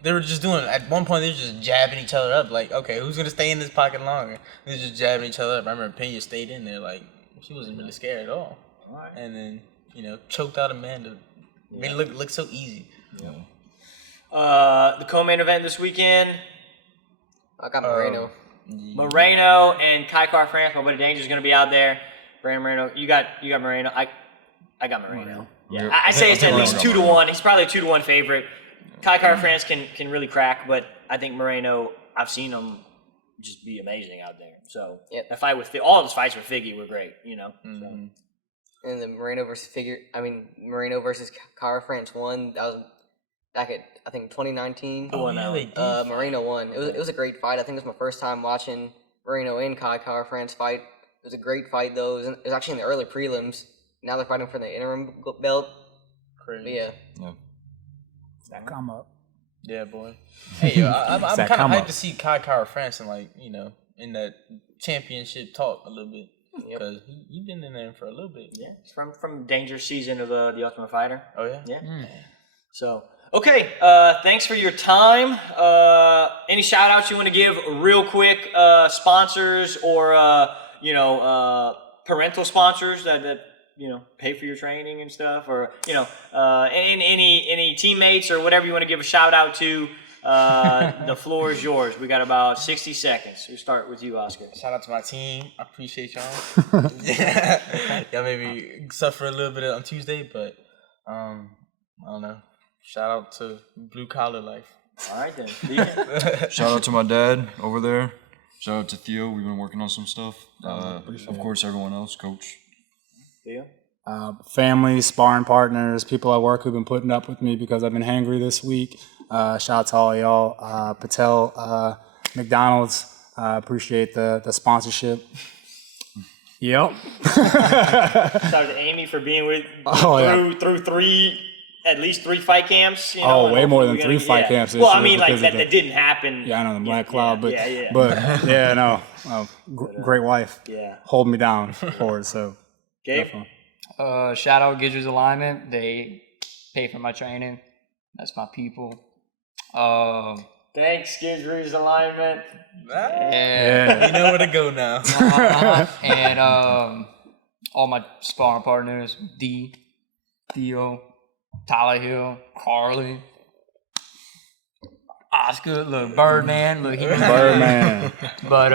they were just doing. At one point, they were just jabbing each other up. Okay, who's gonna stay in this pocket longer? They were just jabbing each other up. I remember Pena stayed in there, she wasn't really scared at all. Right. And then choked out Amanda. Made it look so easy. The co-main event this weekend, I got Moreno. Moreno and Kai France. My buddy Danger's going to be out there. Brandon Moreno, you got Moreno. I got Moreno. Yeah, I say it's at least 2-1. He's probably a 2-1 favorite. Kai France can really crack, but I think Moreno. I've seen him just be amazing out there. So Yep. that fight all of his fights with Figgy were great. So. And the Moreno versus Cara France won. That was back at I think 2019. Oh, no. they did. Moreno won. It was a great fight. I think it was my first time watching Moreno and Cara France fight. It was a great fight though. It was actually in the early prelims. Now they're fighting for the interim belt. Crazy. But yeah, That come up. Yeah, boy. Hey, yo, I'm That kind of come hyped up. to see Cara France and in that championship talk a little bit. Yep. Because he's been in there for a little bit. Yeah, it's from Danger's season of the Ultimate Fighter. Oh yeah. Yeah. So okay, thanks for your time. Any shout outs you want to give real quick? Sponsors or parental sponsors that pay for your training and stuff, or any teammates or whatever you want to give a shout out to. The floor is yours. We got about 60 seconds. We'll start with you, Oscar. Shout out to my team. I appreciate y'all. Y'all made me suffer a little bit on Tuesday, but I don't know. Shout out to Blue Collar Life. All right then. Deacon. Shout out to my dad over there. Shout out to Theo. We've been working on some stuff. Of course, everyone else, Coach. Theo? Family, sparring partners, people at work who've been putting up with me because I've been hangry this week. Shout out to all y'all. Patel, McDonald's, appreciate the sponsorship. Yep. Shout out to Amy for being with through at least three fight camps. Way more than 3 fight camps this Well, I year mean, because of that didn't happen. Yeah, I know the Black Cloud, but yeah. no, great wife. Yeah. Hold me down for it. So, Gabe? definitely. shout out Gidger's Alignment. They pay for my training. That's my people. Thanks, Skidry's alignment. And, You know where to go now. and all my sparring partners, Theo, Tyler Hill, Carly, Ah, it's good. Look, Birdman. Look, he was Birdman. But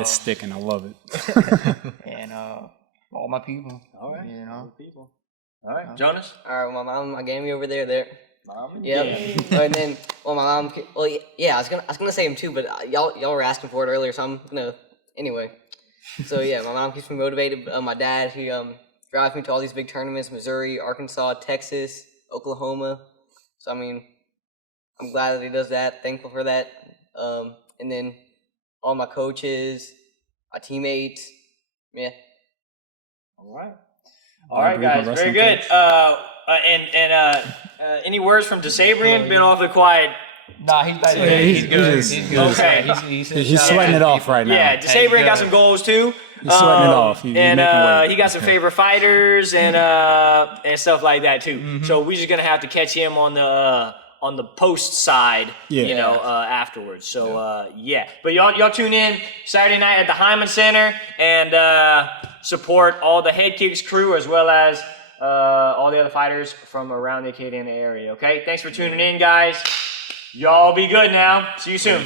It's sticking. I love it. and all my people. All right. You know. People. All right, Jonas. All right, well, my mom, I gave me over there. Mom and Yep. Dad. And then, well, my mom. Well, yeah, I was gonna say him too, but y'all were asking for it earlier, so I'm gonna anyway. So yeah, my mom keeps me motivated. My dad, he drives me to all these big tournaments: Missouri, Arkansas, Texas, Oklahoma. So I mean, I'm glad that he does that. Thankful for that. And then all my coaches, my teammates. Yeah. All right. All right, guys. Very good. Any words from DeSabrian? Been awfully quiet. Nah, he's back Yeah, there. he's good. just- He's he's good. just- Okay. He's sweating it off right now. Yeah, DeSabrian got good. some goals too. He's sweating it off. He's and making weight. he got some favorite fighters and stuff like that too. Mm-hmm. So we're just gonna have to catch him on the post side, Yeah. you know, afterwards. So yeah, but y'all tune in Saturday night at the Hyman Center and support all the Headkicks crew as well as all the other fighters from around the Acadiana area. Okay, thanks for tuning in, guys. Y'all be good now. See you soon.